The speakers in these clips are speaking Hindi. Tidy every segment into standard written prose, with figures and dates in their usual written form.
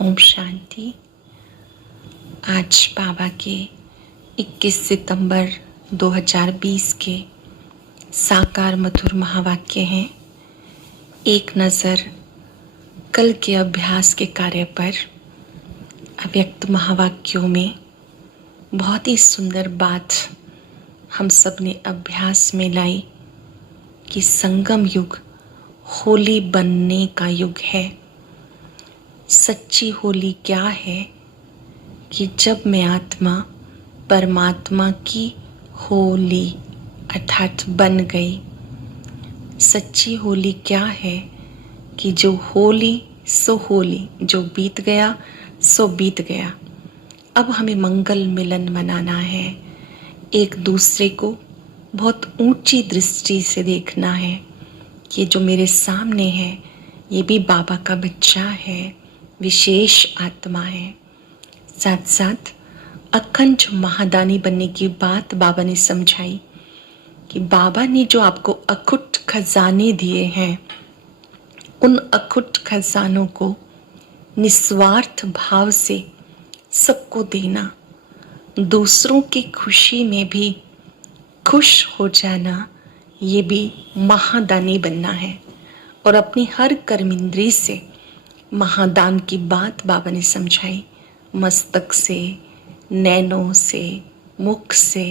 ओम शांति। आज बाबा के 21 सितंबर 2020 के साकार मधुर महावाक्य हैं। एक नज़र कल के अभ्यास के कार्य पर। अव्यक्त महावाक्यों में बहुत ही सुंदर बात हम सब ने अभ्यास में लाई कि संगम युग होली बनने का युग है। सच्ची होली क्या है कि जब मैं आत्मा परमात्मा की होली अर्थात बन गई। सच्ची होली क्या है कि जो होली सो होली, जो बीत गया सो बीत गया। अब हमें मंगल मिलन मनाना है। एक दूसरे को बहुत ऊंची दृष्टि से देखना है कि जो मेरे सामने है ये भी बाबा का बच्चा है, विशेष आत्मा है। साथ साथ अखंड महादानी बनने की बात बाबा ने समझाई कि बाबा ने जो आपको अखुट खजाने दिए हैं, उन अखुट खजानों को निस्वार्थ भाव से सबको देना, दूसरों की खुशी में भी खुश हो जाना, ये भी महादानी बनना है। और अपनी हर कर्मेंद्रिय से महादान की बात बाबा ने समझाई। मस्तक से, नैनों से, मुख से,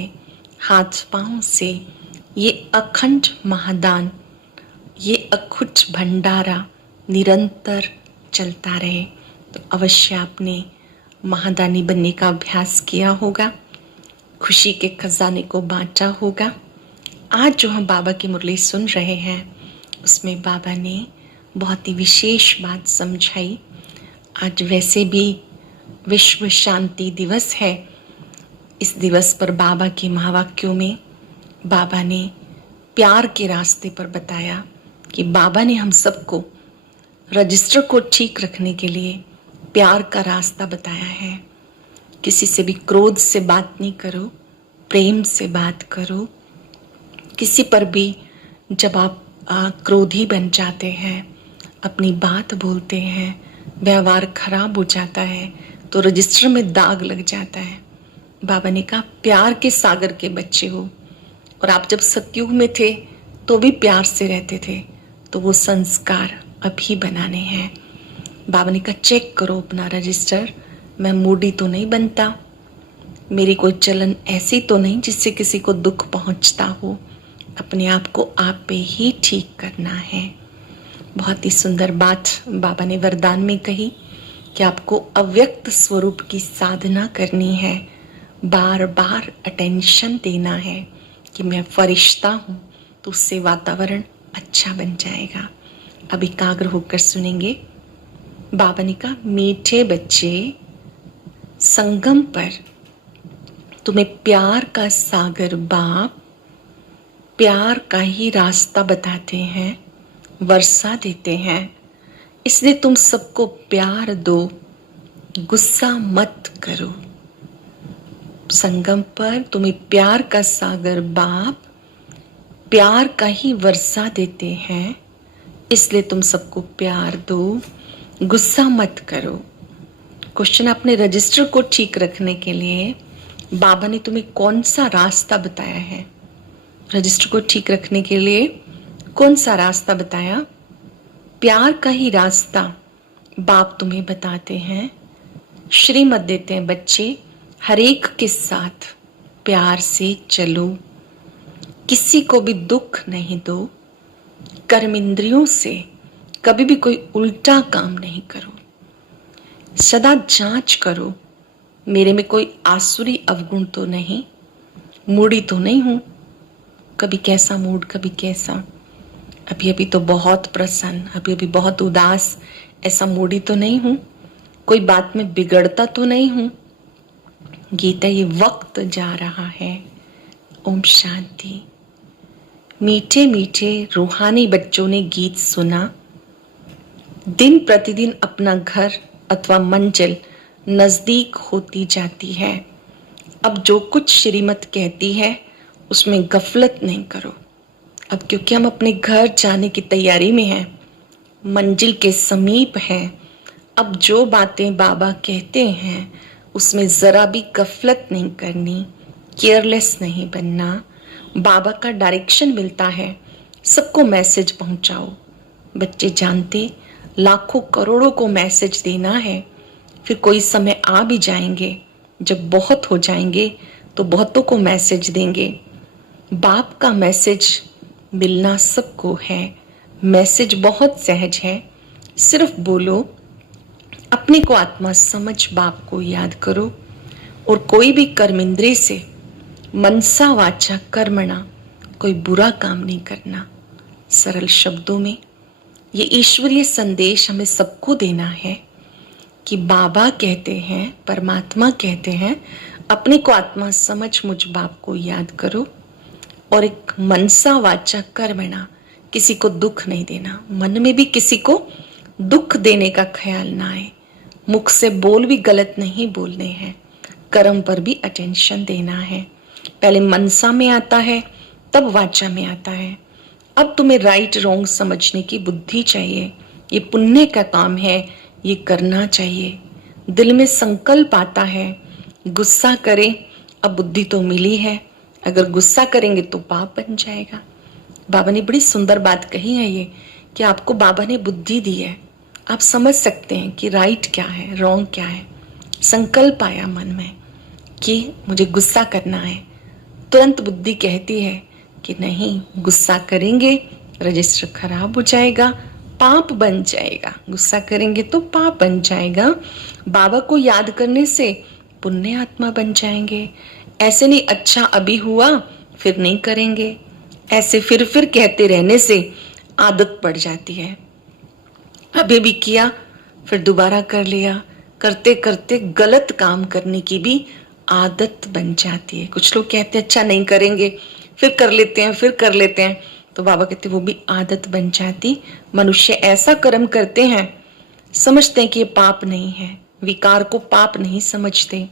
हाथ पांव से, ये अखंड महादान, ये अखुट भंडारा निरंतर चलता रहे। तो अवश्य आपने महादानी बनने का अभ्यास किया होगा, खुशी के खजाने को बांटा होगा। आज जो हम बाबा की मुरली सुन रहे हैं उसमें बाबा ने बहुत ही विशेष बात समझाई। आज वैसे भी विश्व शांति दिवस है। इस दिवस पर बाबा के महावाक्यों में बाबा ने प्यार के रास्ते पर बताया कि बाबा ने हम सबको रजिस्टर को ठीक रखने के लिए प्यार का रास्ता बताया है। किसी से भी क्रोध से बात नहीं करो, प्रेम से बात करो। किसी पर भी जब आप क्रोधी बन जाते हैं, अपनी बात बोलते हैं, व्यवहार खराब हो जाता है तो रजिस्टर में दाग लग जाता है। बाबा ने कहा प्यार के सागर के बच्चे हो, और आप जब सतयुग में थे तो भी प्यार से रहते थे, तो वो संस्कार अभी बनाने हैं। बाबा ने कहा चेक करो अपना रजिस्टर, मैं मूडी तो नहीं बनता, मेरी कोई चलन ऐसी तो नहीं जिससे किसी को दुख पहुंचता हो। अपने आप को आप पे ही ठीक करना है। बहुत ही सुंदर बात बाबा ने वरदान में कही कि आपको अव्यक्त स्वरूप की साधना करनी है, बार बार अटेंशन देना है कि मैं फरिश्ता हूँ, तो उससे वातावरण अच्छा बन जाएगा। अब एकाग्र होकर सुनेंगे। बाबा ने कहा मीठे बच्चे, संगम पर तुम्हें प्यार का सागर बाप प्यार का ही रास्ता बताते हैं, वर्षा देते हैं। इसलिए तुम सबको प्यार दो, गुस्सा मत करो। संगम पर तुम्हें प्यार का सागर बाप प्यार का ही वर्षा देते हैं, इसलिए तुम सबको प्यार दो, गुस्सा मत करो। क्वेश्चन, अपने रजिस्टर को ठीक रखने के लिए बाबा ने तुम्हें कौन सा रास्ता बताया है? रजिस्टर को ठीक रखने के लिए कौन सा रास्ता बताया? प्यार का ही रास्ता बाप तुम्हें बताते हैं, श्रीमत देते हैं। बच्चे, हर एक के साथ प्यार से चलो, किसी को भी दुख नहीं दो, कर्मेंद्रियों से कभी भी कोई उल्टा काम नहीं करो। सदा जांच करो, मेरे में कोई आसुरी अवगुण तो नहीं, मूडी तो नहीं हूं। कभी कैसा मूड, कभी कैसा, अभी अभी तो बहुत प्रसन्न, अभी अभी बहुत उदास, ऐसा मूडी तो नहीं हूं। कोई बात में बिगड़ता तो नहीं हूं। गीता, ये वक्त जा रहा है। ओम शांति। मीठे मीठे रूहानी बच्चों ने गीत सुना। दिन प्रतिदिन अपना घर अथवा मंजिल नजदीक होती जाती है। अब जो कुछ श्रीमत कहती है उसमें गफलत नहीं करो। अब क्योंकि हम अपने घर जाने की तैयारी में हैं, मंजिल के समीप हैं, अब जो बातें बाबा कहते हैं उसमें जरा भी गफलत नहीं करनी, केयरलेस नहीं बनना। बाबा का डायरेक्शन मिलता है, सबको मैसेज पहुंचाओ। बच्चे जानते लाखों करोड़ों को मैसेज देना है, फिर कोई समय आ भी जाएंगे जब बहुत हो जाएंगे तो बहुतों को मैसेज देंगे। बाप का मैसेज मिलना सबको है, मैसेज बहुत सहज है, सिर्फ बोलो, अपने को आत्मा समझ बाप को याद करो और कोई भी कर्म इंद्रिय से मनसा वाचा कर्मणा कोई बुरा काम नहीं करना। सरल शब्दों में ये ईश्वरीय संदेश हमें सबको देना है कि बाबा कहते हैं, परमात्मा कहते हैं, अपने को आत्मा समझ मुझ बाप को याद करो और एक मनसा वाचा कर्मणा, किसी को दुख नहीं देना। मन में भी किसी को दुख देने का ख्याल ना आए, मुख से बोल भी गलत नहीं बोलने हैं, कर्म पर भी अटेंशन देना है। पहले मनसा में आता है तब वाचा में आता है। अब तुम्हें राइट रॉन्ग समझने की बुद्धि चाहिए, ये पुण्य का काम है, ये करना चाहिए। दिल में संकल्प आता है, गुस्सा करें, अब बुद्धि तो मिली है, अगर गुस्सा करेंगे तो पाप बन जाएगा। बाबा ने बड़ी सुंदर बात कही है ये कि आपको बाबा ने बुद्धि दी है, आप समझ सकते हैं कि राइट क्या है, रॉन्ग क्या है। संकल्प आया मन में कि मुझे गुस्सा करना है, तुरंत बुद्धि कहती है कि नहीं, गुस्सा करेंगे रजिस्टर खराब हो जाएगा, पाप बन जाएगा। गुस्सा करेंगे तो पाप बन जाएगा। बाबा को याद करने से पुण्य आत्मा बन जाएंगे। ऐसे नहीं अच्छा अभी हुआ फिर नहीं करेंगे, ऐसे फिर कहते रहने से आदत पड़ जाती है। अभी भी किया फिर दोबारा कर लिया, करते करते गलत काम करने की भी आदत बन जाती है। कुछ लोग कहते हैं अच्छा नहीं करेंगे, फिर कर लेते हैं, फिर कर लेते हैं, तो बाबा कहते वो भी आदत बन जाती। मनुष्य ऐसा कर्म करते हैं, समझते हैं कि ये पाप नहीं है, विकार को पाप नहीं समझते।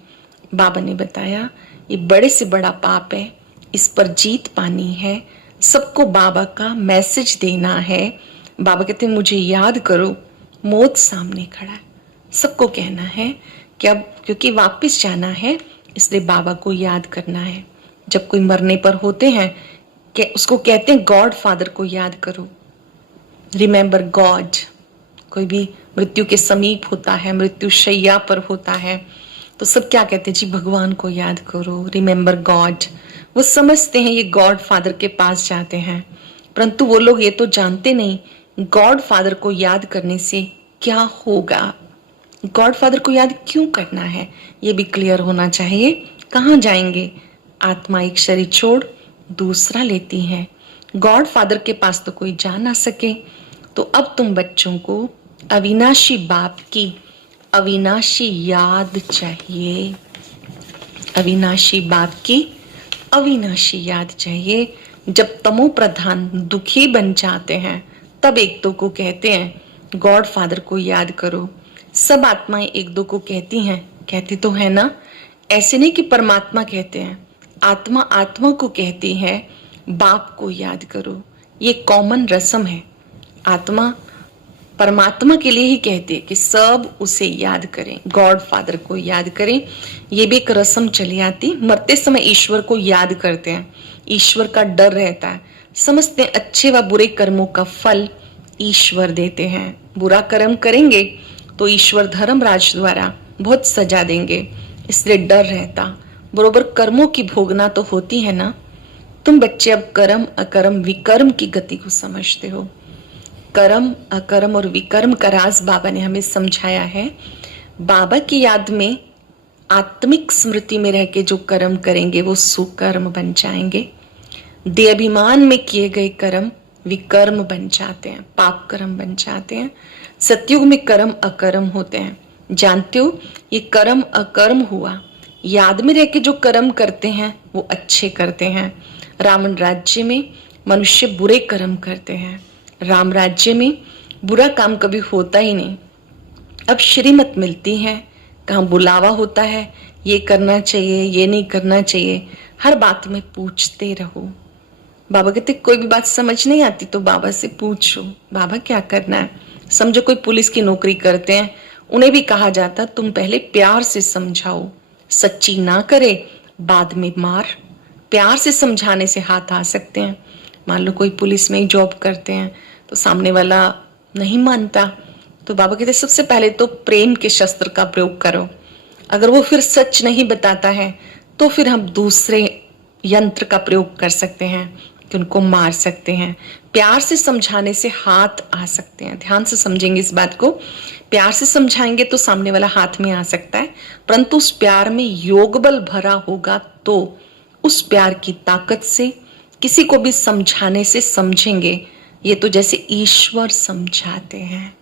बाबा ने बताया ये बड़े से बड़ा पाप है, इस पर जीत पानी है, सबको बाबा का मैसेज देना है। बाबा कहते हैं मुझे याद करो, मौत सामने खड़ा है, सबको कहना है कि अब क्योंकि वापस जाना है इसलिए बाबा को याद करना है। जब कोई मरने पर होते हैं कि उसको कहते हैं गॉड फादर को याद करो, रिमेंबर गॉड। कोई भी मृत्यु के समीप होता है, मृत्यु शैया पर होता है, तो सब क्या कहते हैं जी, भगवान को याद करो, रिमेंबर गॉड। वो समझते हैं ये गॉड फादर के पास जाते हैं, परंतु वो लोग ये तो जानते नहीं गॉड फादर को याद करने से क्या होगा, गॉड फादर को याद क्यों करना है, ये भी क्लियर होना चाहिए। कहाँ जाएंगे, आत्मा एक शरीर छोड़ दूसरा लेती है, गॉड फादर के पास तो कोई जा ना सके। तो अब तुम बच्चों को अविनाशी बाप की अविनाशी याद चाहिए, अविनाशी बाप की अविनाशी याद चाहिए। जब तमो प्रधान दुखी बन जाते हैं तब एक दो को कहते हैं गॉड फादर को याद करो। सब आत्माएं एक दो को कहती हैं, कहती तो है ना, ऐसे नहीं कि परमात्मा कहते हैं, आत्मा आत्मा को कहती है बाप को याद करो। ये कॉमन रस्म है, आत्मा परमात्मा के लिए ही कहती है कि सब उसे याद करें, गॉड फादर को याद करें। ये भी एक रस्म चली आती। मरते समय ईश्वर को याद करते हैं, ईश्वर का डर रहता है, समझते हैं अच्छे व बुरे कर्मों का फल ईश्वर देते हैं। बुरा कर्म करेंगे तो ईश्वर धर्मराज द्वारा बहुत सजा देंगे, इसलिए डर रहता। बरोबर कर्मों की भोगना तो होती है ना। तुम बच्चे अब कर्म अकर्म विकर्म की गति को समझते हो। कर्म अकर्म और विकर्म का राज बाबा ने हमें समझाया है। बाबा की याद में आत्मिक स्मृति में रह के जो कर्म करेंगे वो सुकर्म बन जाएंगे। देहाभिमान में किए गए कर्म विकर्म बन जाते हैं, पाप कर्म बन जाते हैं। सतयुग में कर्म अकर्म होते हैं। जानते हो ये कर्म अकर्म हुआ, याद में रह के जो कर्म करते हैं वो अच्छे करते हैं। रावण राज्य में मनुष्य बुरे कर्म करते हैं, राम राज्य में बुरा काम कभी होता ही नहीं। अब श्रीमत मिलती है, कहाँ बुलावा होता है, ये करना चाहिए ये नहीं करना चाहिए, हर बात में पूछते रहो। बाबा कहते कोई भी बात समझ नहीं आती तो बाबा से पूछो, बाबा क्या करना है। समझो कोई पुलिस की नौकरी करते हैं, उन्हें भी कहा जाता तुम पहले प्यार से समझाओ, सच्ची ना करे बाद में मार। प्यार से समझाने से हाथ आ सकते हैं। मान लो कोई पुलिस में ही जॉब करते हैं तो सामने वाला नहीं मानता, तो बाबा कहते सबसे पहले तो प्रेम के शस्त्र का प्रयोग करो। अगर वो फिर सच नहीं बताता है तो फिर हम दूसरे यंत्र का प्रयोग कर सकते हैं कि उनको मार सकते हैं। प्यार से समझाने से हाथ आ सकते हैं। ध्यान से समझेंगे इस बात को। प्यार से समझाएंगे तो सामने वाला हाथ में आ सकता है, परंतु उस प्यार में योग बल भरा होगा तो उस प्यार की ताकत से किसी को भी समझाने से समझेंगे। ये तो जैसे ईश्वर समझाते हैं।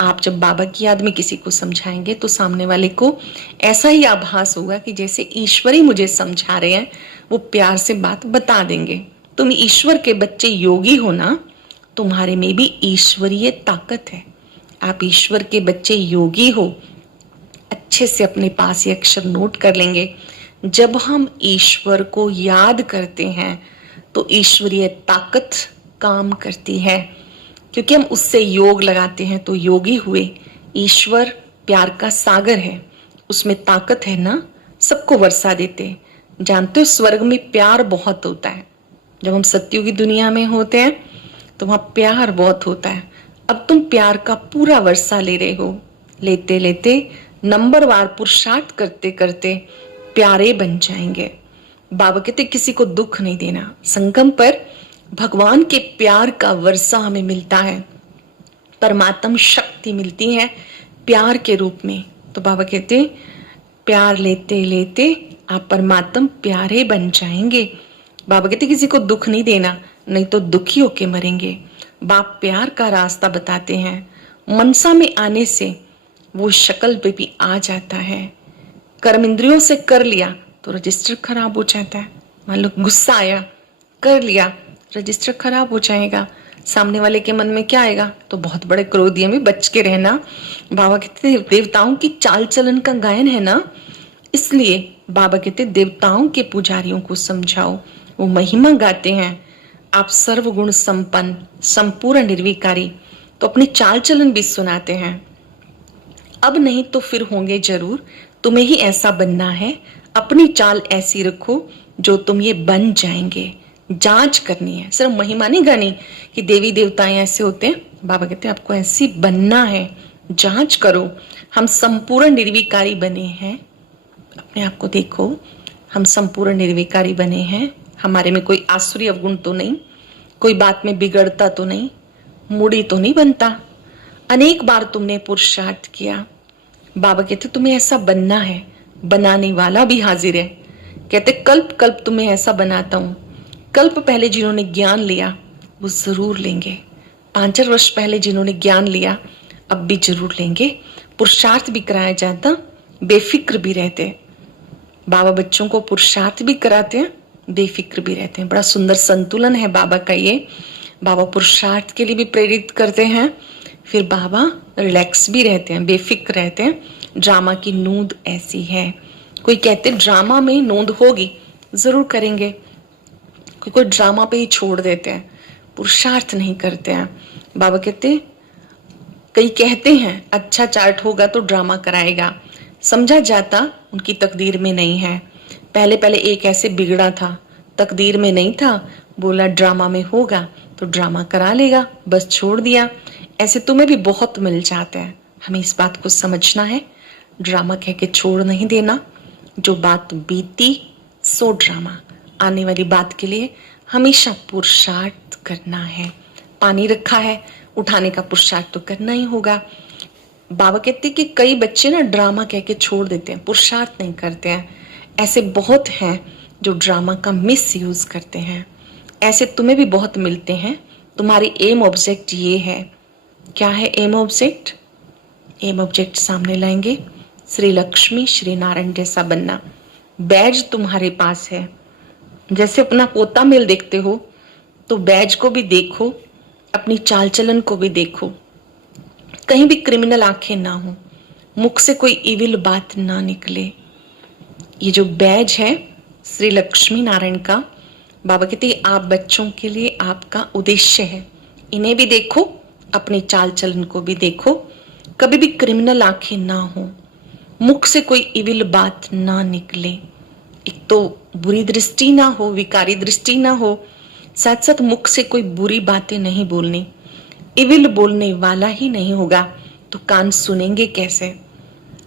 आप जब बाबा की याद में किसी को समझाएंगे तो सामने वाले को ऐसा ही आभास होगा कि जैसे ईश्वर ही मुझे समझा रहे हैं। वो प्यार से बात बता देंगे। तुम ईश्वर के बच्चे योगी हो ना, तुम्हारे में भी ईश्वरीय ताकत है। आप ईश्वर के बच्चे योगी हो। अच्छे से अपने पास ये अक्षर नोट कर लेंगे। जब हम ईश्वर को याद करते हैं तो ईश्वरीय ताकत काम करती है, क्योंकि हम उससे योग लगाते हैं तो योगी हुए। ईश्वर प्यार का सागर है, उसमें ताकत है ना, सबको वर्षा देते। जानते हो स्वर्ग में प्यार बहुत होता है। जब हम सत्युग की दुनिया में होते हैं तो वहां प्यार बहुत होता है। अब तुम प्यार का पूरा वर्षा ले रहे हो। लेते लेते नंबरवार पुरुषार्थ करते करते प्यारे बन जाएंगे। बाबा कहते किसी को दुख नहीं देना। संगम पर भगवान के प्यार का वर्षा हमें मिलता है। परमात्म शक्ति मिलती है प्यार के रूप में। तो बाबा कहते प्यार लेते लेते आप परमात्म प्यारे बन जाएंगे। बाबा कहते किसी को दुख नहीं देना, नहीं तो दुखी होके मरेंगे। बाप प्यार का रास्ता बताते हैं। मनसा में आने से वो शक्ल पे भी आ जाता है। कर्म इंद्रियों से कर लिया तो रजिस्टर खराब हो जाता है। मान लो गुस्सा आया, कर लिया, रजिस्टर खराब हो जाएगा। सामने वाले के मन में क्या आएगा, तो बहुत बड़े क्रोधियों में बच के रहना। बाबा कहते देवताओं की चाल चलन का गायन है ना, इसलिए बाबा कहते देवताओं के पुजारियों को समझाओ। वो महिमा गाते हैं। आप सर्वगुण संपन्न संपूर्ण निर्विकारी, तो अपनी चाल चलन भी सुनाते हैं। अब नहीं तो फिर होंगे जरूर, तुम्हें ही ऐसा बनना है। अपनी चाल ऐसी रखो जो तुम ये बन जाएंगे। जांच करनी है, सिर्फ महिमा नहीं गानी कि देवी देवताएं ऐसे होते हैं। बाबा कहते हैं आपको ऐसी बनना है, जांच करो। हम संपूर्ण निर्विकारी बने हैं। अपने आप को देखो, हम संपूर्ण निर्विकारी बने हैं। हमारे में कोई आसुरी अवगुण तो नहीं, कोई बात में बिगड़ता तो नहीं, मूडी तो नहीं बनता। अनेक बार तुमने पुरुषार्थ किया। बाबा कहते तुम्हें ऐसा बनना है। बनाने वाला भी हाजिर है। कहते कल्प कल्प तुम्हें ऐसा बनाता हूं। कल्प पहले जिन्होंने ज्ञान लिया वो जरूर लेंगे। 5 वर्ष पहले जिन्होंने ज्ञान लिया अब भी जरूर लेंगे। पुरुषार्थ भी कराया जाता, बेफिक्र भी रहते। बाबा बच्चों को पुरुषार्थ भी कराते हैं, बेफिक्र भी रहते हैं। बड़ा सुंदर संतुलन है बाबा का ये। बाबा पुरुषार्थ के लिए भी प्रेरित करते हैं, फिर बाबा रिलैक्स भी रहते हैं, बेफिक्र रहते हैं। ड्रामा की नूंद ऐसी है। कोई कहते ड्रामा में नूंद होगी, जरूर करेंगे। कोई ड्रामा पे ही छोड़ देते हैं, पुरुषार्थ नहीं करते हैं। बाबा कहते कई कहते हैं अच्छा चार्ट होगा तो ड्रामा कराएगा। समझा जाता उनकी तकदीर में नहीं है। पहले पहले एक ऐसे बिगड़ा था, तकदीर में नहीं था, बोला ड्रामा में होगा तो ड्रामा करा लेगा, बस छोड़ दिया। ऐसे तुम्हें भी बहुत मिल जाते हैं। हमें इस बात को समझना है, ड्रामा कह के छोड़ नहीं देना। जो बात बीती सो ड्रामा, आने वाली बात के लिए हमेशा पुरुषार्थ करना है। पानी रखा है, उठाने का पुरुषार्थ तो करना ही होगा। बाबा कहते कि कई बच्चे ना ड्रामा कह के छोड़ देते हैं, पुरुषार्थ नहीं करते हैं। ऐसे बहुत हैं जो ड्रामा का मिस यूज करते हैं। ऐसे तुम्हें भी बहुत मिलते हैं। तुम्हारी एम ऑब्जेक्ट ये है। क्या है एम ऑब्जेक्ट? एम ऑब्जेक्ट सामने लाएंगे, श्री लक्ष्मी श्री नारायण जैसा बनना। बैज तुम्हारे पास है। जैसे अपना पोता मेल देखते हो तो बैज को भी देखो, अपनी चाल चलन को भी देखो। कहीं भी क्रिमिनल आंखें ना हो, मुख से कोई इविल बात ना निकले। ये जो बैज है श्री लक्ष्मी नारायण का, बाबा कहते आप बच्चों के लिए आपका उद्देश्य है। इन्हें भी देखो, अपनी चाल चलन को भी देखो। कभी भी क्रिमिनल आंखें ना हो, मुख से कोई इविल बात ना निकले। एक तो बुरी दृष्टि ना हो, विकारी दृष्टि ना हो, साथ साथ मुख से कोई बुरी बातें नहीं बोलनी। इविल बोलने वाला ही नहीं होगा तो कान सुनेंगे कैसे।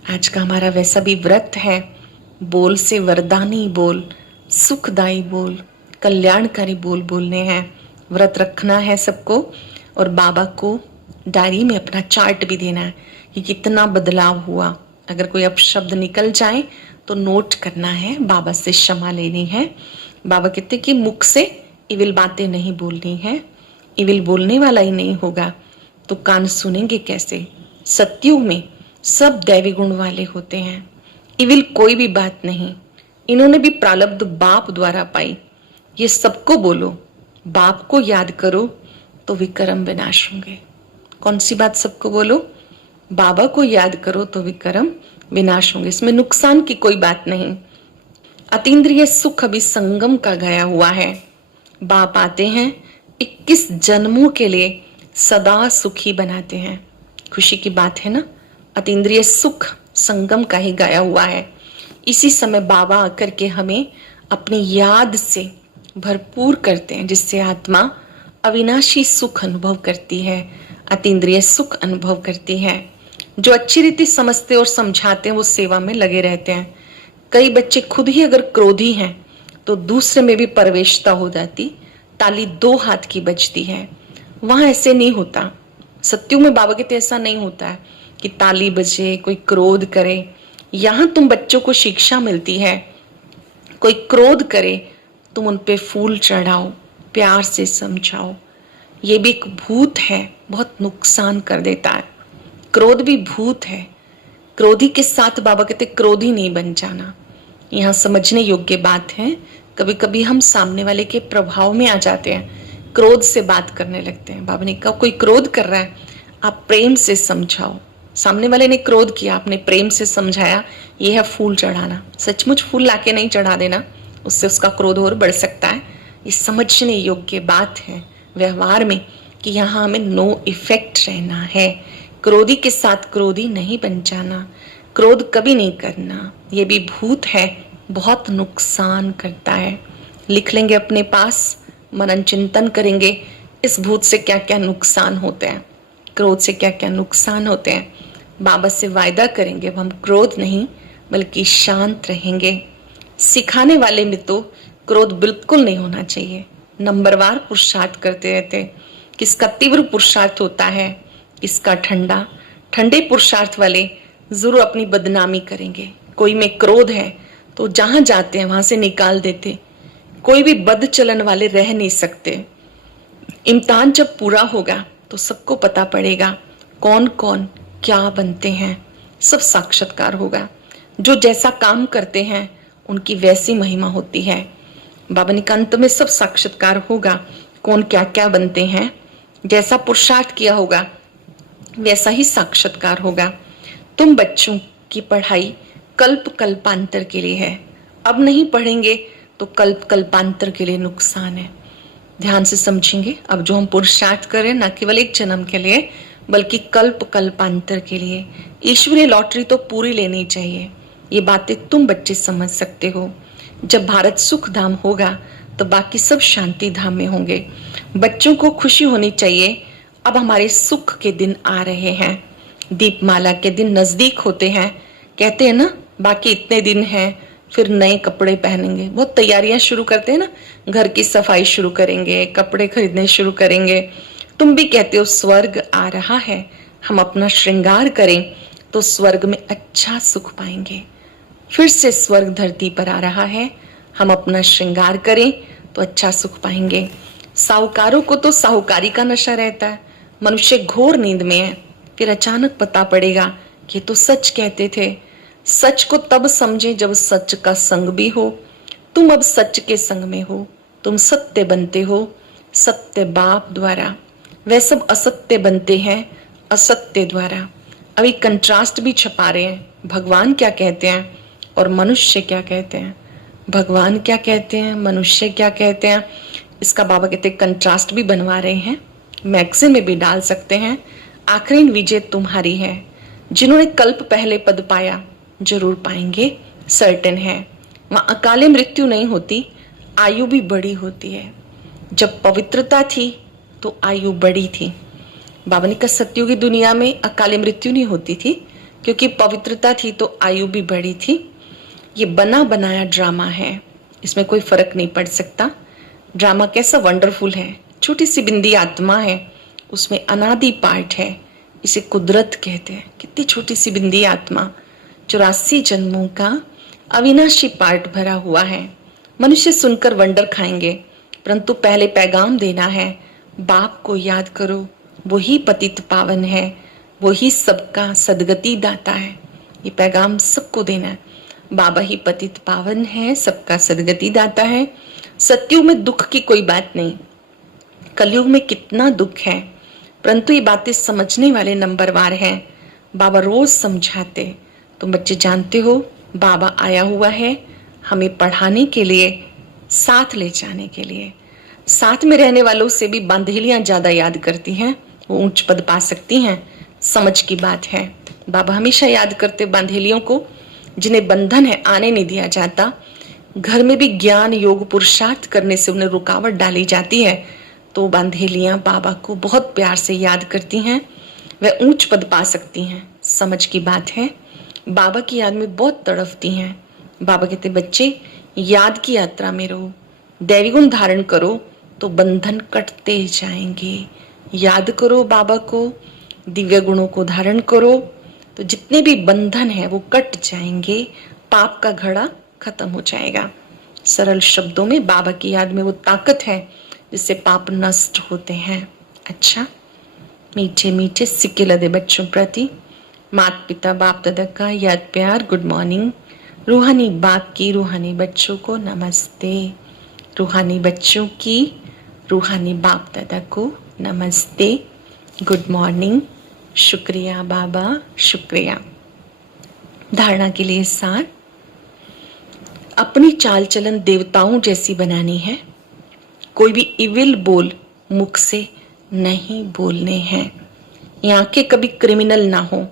आज का हमारा वैसा भी व्रत है, बोल से वरदानी बोल, सुखदाई बोल, कल्याणकारी बोल बोलने हैं। व्रत रखना है सबको और बाबा को डायरी में अपना चार्ट भी देना है कि कितना बदलाव हुआ। अगर कोई अपशब्द निकल जाए तो नोट करना है, बाबा से क्षमा लेनी है। बाबा कहते कि मुख से इविल बातें नहीं बोलनी है, इविल बोलने वाला ही नहीं होगा तो कान सुनेंगे कैसे। सत्युग में सब दैवी गुण वाले होते हैं, इविल कोई भी बात नहीं। इन्होंने भी प्रारब्ध बाप द्वारा पाई। ये सबको बोलो, बाप को याद करो तो विक्रम विनाश होंगे। कौन सी बात सबको बोलो? बाबा को याद करो तो विक्रम विनाश होंगे। इसमें नुकसान की कोई बात नहीं। अतीन्द्रिय सुख अभी संगम का गया हुआ है। बाप आते हैं 21 जन्मों के लिए सदा सुखी बनाते हैं। खुशी की बात है ना। अतीन्द्रिय सुख संगम का ही गाया हुआ है। इसी समय बाबा आकर के हमें अपनी याद से भरपूर करते हैं, जिससे आत्मा अविनाशी सुख अनुभव करती है, अतीन्द्रिय सुख अनुभव करती है। जो अच्छी रीति समझते और समझाते हैं वो सेवा में लगे रहते हैं। कई बच्चे खुद ही अगर क्रोधी हैं तो दूसरे में भी परवेशता हो जाती, ताली 2 हाथ की बजती है। वहां ऐसे नहीं होता। सत्युग में बाबा कहते ऐसा नहीं होता है कि ताली बजे, कोई क्रोध करे। यहां तुम बच्चों को शिक्षा मिलती है, कोई क्रोध करे तुम उन पे फूल चढ़ाओ, प्यार से समझाओ। ये भी एक भूत है, बहुत नुकसान कर देता है। क्रोध भी भूत है। क्रोधी के साथ बाबा कहते क्रोधी नहीं बन जाना। यहाँ समझने योग्य बात है। कभी कभी हम सामने वाले के प्रभाव में आ जाते हैं, क्रोध से बात करने लगते हैं। बाबा ने कहा कोई क्रोध कर रहा है, आप प्रेम से समझाओ। सामने वाले ने क्रोध किया, आपने प्रेम से समझाया, ये है फूल चढ़ाना। सचमुच फूल लाके नहीं चढ़ा देना, उससे उसका क्रोध और बढ़ सकता है। ये समझने योग्य बात है व्यवहार में कि यहाँ हमें नो इफेक्ट रहना है। क्रोधी के साथ क्रोधी नहीं बन जाना, क्रोध कभी नहीं करना। ये भी भूत है, बहुत नुकसान करता है। लिख लेंगे अपने पास, मनन चिंतन करेंगे इस भूत से क्या क्या नुकसान होते हैं, क्रोध से क्या क्या नुकसान होते हैं। बाबा से वायदा करेंगे अब हम क्रोध नहीं बल्कि शांत रहेंगे। सिखाने वाले में तो क्रोध बिल्कुल नहीं होना चाहिए। नंबरवार पुरुषार्थ करते रहते, किसका तीव्र पुरुषार्थ होता है, किसका ठंडा। ठंडे पुरुषार्थ वाले जरूर अपनी बदनामी करेंगे। कोई में क्रोध है तो जहां जाते हैं वहां से निकाल देते। कोई भी बद चलन वाले रह नहीं सकते। इम्तिहान जब पूरा होगा तो सबको पता पड़ेगा कौन कौन क्या बनते हैं, सब साक्षात्कार होगा। जो जैसा काम करते हैं उनकी वैसी महिमा होती है। बाबा ने कहा अंत में सब साक्षात्कार होगा, कौन क्या क्या बनते हैं। जैसा पुरुषार्थ किया होगा वैसा ही साक्षात्कार होगा। तुम बच्चों की पढ़ाई कल्प कल्पांतर के लिए है। अब नहीं पढ़ेंगे तो कल्प कल्पांतर के लिए नुकसान है। ध्यान से समझेंगे। अब जो हम पुरुषार्थ करें न केवल एक जन्म के लिए बल्कि कल्प कल्पांतर के लिए। ईश्वरीय लॉटरी तो पूरी लेनी चाहिए। ये बातें तुम बच्चे समझ सकते हो। जब भारत सुख धाम होगा तो बाकी सब शांति धाम में होंगे। बच्चों को खुशी होनी चाहिए। अब हमारे सुख के दिन आ रहे हैं, दीपमाला के दिन नजदीक होते हैं। कहते हैं ना बाकी इतने दिन हैं फिर नए कपड़े पहनेंगे। बहुत तैयारियां शुरू करते हैं ना, घर की सफाई शुरू करेंगे, कपड़े खरीदने शुरू करेंगे। तुम भी कहते हो स्वर्ग आ रहा है, हम अपना श्रृंगार करें तो स्वर्ग में अच्छा सुख पाएंगे। फिर से स्वर्ग धरती पर आ रहा है, हम अपना श्रृंगार करें तो अच्छा सुख पाएंगे। साहूकारों को तो साहूकारी का नशा रहता है, मनुष्य घोर नींद में है। फिर अचानक पता पड़ेगा कि तो सच कहते थे। सच को तब समझे जब सच का संग भी हो। तुम अब सच के संग में हो, तुम सत्य बनते हो सत्य बाप द्वारा। वह सब असत्य बनते हैं असत्य द्वारा। अभी कंट्रास्ट भी छपा रहे हैं, भगवान क्या कहते हैं और मनुष्य क्या कहते हैं। भगवान क्या कहते हैं, मनुष्य क्या कहते हैं, इसका बाबा कहते हैं कंट्रास्ट भी बनवा रहे हैं। मैगजीन में भी डाल सकते हैं। आखिरी विजय तुम्हारी है। जिन्होंने कल्प पहले पद पाया जरूर पाएंगे, सर्टेन है। वहां अकाले मृत्यु नहीं होती, आयु भी बड़ी होती है। जब पवित्रता थी तो आयु बड़ी थी। बाबा ने कहा सत्युग की दुनिया में अकाले मृत्यु नहीं होती थी, क्योंकि पवित्रता थी तो आयु भी बड़ी थी। ये बना बनाया ड्रामा है, इसमें कोई फर्क नहीं पड़ सकता। ड्रामा कैसा वंडरफुल है, छोटी सी बिंदी आत्मा है, उसमें अनादि पार्ट है, इसे कुदरत कहते हैं। कितनी छोटी सी बिंदी आत्मा, 84 जन्मों का अविनाशी पार्ट भरा हुआ है। मनुष्य सुनकर वंडर खाएंगे, परंतु पहले पैगाम देना है, बाप को याद करो, वही पतित पावन है, वही सबका सदगति दाता है। ये पैगाम सबको देना है। बाबा ही पतित पावन है, सबका सदगति दाता है। सत्युग में दुख की कोई बात नहीं, कलयुग में कितना दुख है, परंतु ये बातें समझने वाले नंबरवार हैं। बाबा रोज समझाते। तुम बच्चे जानते हो बाबा आया हुआ है हमें पढ़ाने के लिए, साथ ले जाने के लिए। साथ में रहने वालों से भी बांधेलियां ज्यादा याद करती हैं, वो ऊंच पद पा सकती हैं। समझ की बात है। बाबा हमेशा याद करते बांधेलियों को, जिन्हें बंधन है, आने नहीं दिया जाता। घर में भी ज्ञान योग पुरुषार्थ करने से उन्हें रुकावट डाली जाती है, तो बांधेलियां बाबा को बहुत प्यार से याद करती हैं, वह ऊंच पद पा सकती हैं। समझ की बात है। बाबा की याद में बहुत तड़पती हैं। बाबा कहते बच्चे याद की यात्रा में रहो, दैवी गुण धारण करो तो बंधन कटते जाएंगे। याद करो बाबा को, दिव्य गुणों को धारण करो तो जितने भी बंधन है वो कट जाएंगे, पाप का घड़ा खत्म हो जाएगा। सरल शब्दों में बाबा की याद में वो ताकत है जिससे पाप नष्ट होते हैं। अच्छा, मीठे मीठे सिक्के लदे बच्चों प्रति माता पिता बाप दादा का याद प्यार, गुड मॉर्निंग। रूहानी बाप की रूहानी बच्चों को नमस्ते। रूहानी बच्चों की रूहानी बाप दादा को नमस्ते, गुड मॉर्निंग। शुक्रिया बाबा, शुक्रिया। धारणा के लिए सार, अपनी चाल चलन देवताओं जैसी बनानी है। कोई भी इविल बोल मुख से नहीं बोलने हैं। ये आंखें कभी क्रिमिनल ना हो।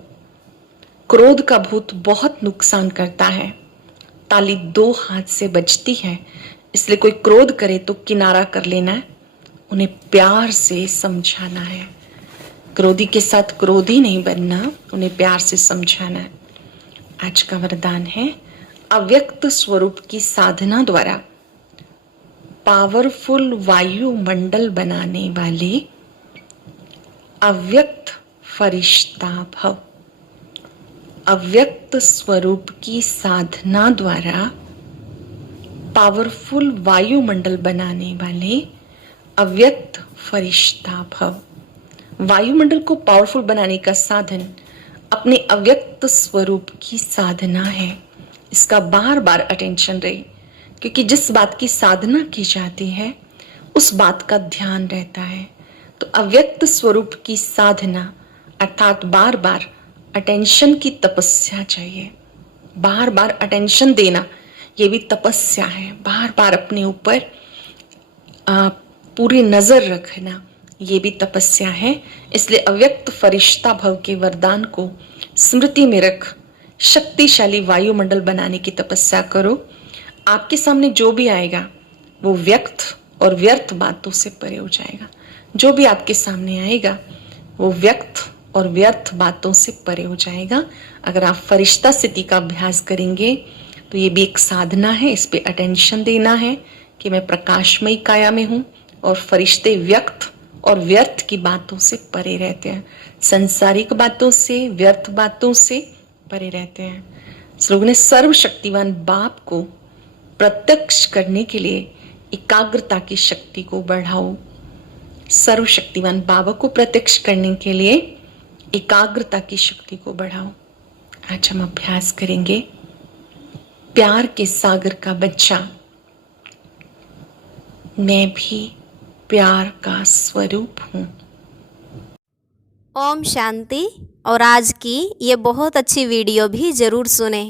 क्रोध का भूत बहुत नुकसान करता है। ताली 2 हाथ से बजती है, इसलिए कोई क्रोध करे तो किनारा कर लेना है, उन्हें प्यार से समझाना है। क्रोधी के साथ क्रोधी नहीं बनना, उन्हें प्यार से समझाना है। आज का वरदान है, अव्यक्त स्वरूप की साधना द्वारा पावरफुल वायुमंडल बनाने वाले अव्यक्त फरिश्ता भव। अव्यक्त स्वरूप की साधना द्वारा पावरफुल वायुमंडल बनाने वाले अव्यक्त फरिश्ता भव। वायुमंडल को पावरफुल बनाने का साधन अपने अव्यक्त स्वरूप की साधना है। इसका बार बार अटेंशन रहे, क्योंकि जिस बात की साधना की जाती है उस बात का ध्यान रहता है। तो अव्यक्त स्वरूप की साधना अर्थात बार बार अटेंशन की तपस्या चाहिए। बार बार अटेंशन देना ये भी तपस्या है। बार बार अपने ऊपर पूरी नजर रखना ये भी तपस्या है। इसलिए अव्यक्त फरिश्ता भव के वरदान को स्मृति में रख शक्तिशाली वायुमंडल बनाने की तपस्या करो। आपके सामने जो भी आएगा वो व्यक्त और व्यर्थ बातों से परे हो जाएगा। जो भी आपके सामने आएगा वो व्यक्त और व्यर्थ बातों से परे हो जाएगा। अगर आप फरिश्ता स्थिति का अभ्यास करेंगे तो ये भी एक साधना है। इस पे अटेंशन देना है कि मैं प्रकाशमयी काया में हूँ और फरिश्ते व्यक्त और व्यर्थ की बातों से परे रहते हैं। संसारिक बातों से, व्यर्थ बातों से परे रहते हैं। इस लोगों ने सर्वशक्तिवान बाप को प्रत्यक्ष करने के लिए एकाग्रता की शक्ति को बढ़ाओ। सर्वशक्तिवान बाबा को प्रत्यक्ष करने के लिए एकाग्रता की शक्ति को बढ़ाओ। आज हम अभ्यास करेंगे, प्यार के सागर का बच्चा, मैं भी प्यार का स्वरूप हूँ। ओम शांति। और आज की ये बहुत अच्छी वीडियो भी ज़रूर सुने।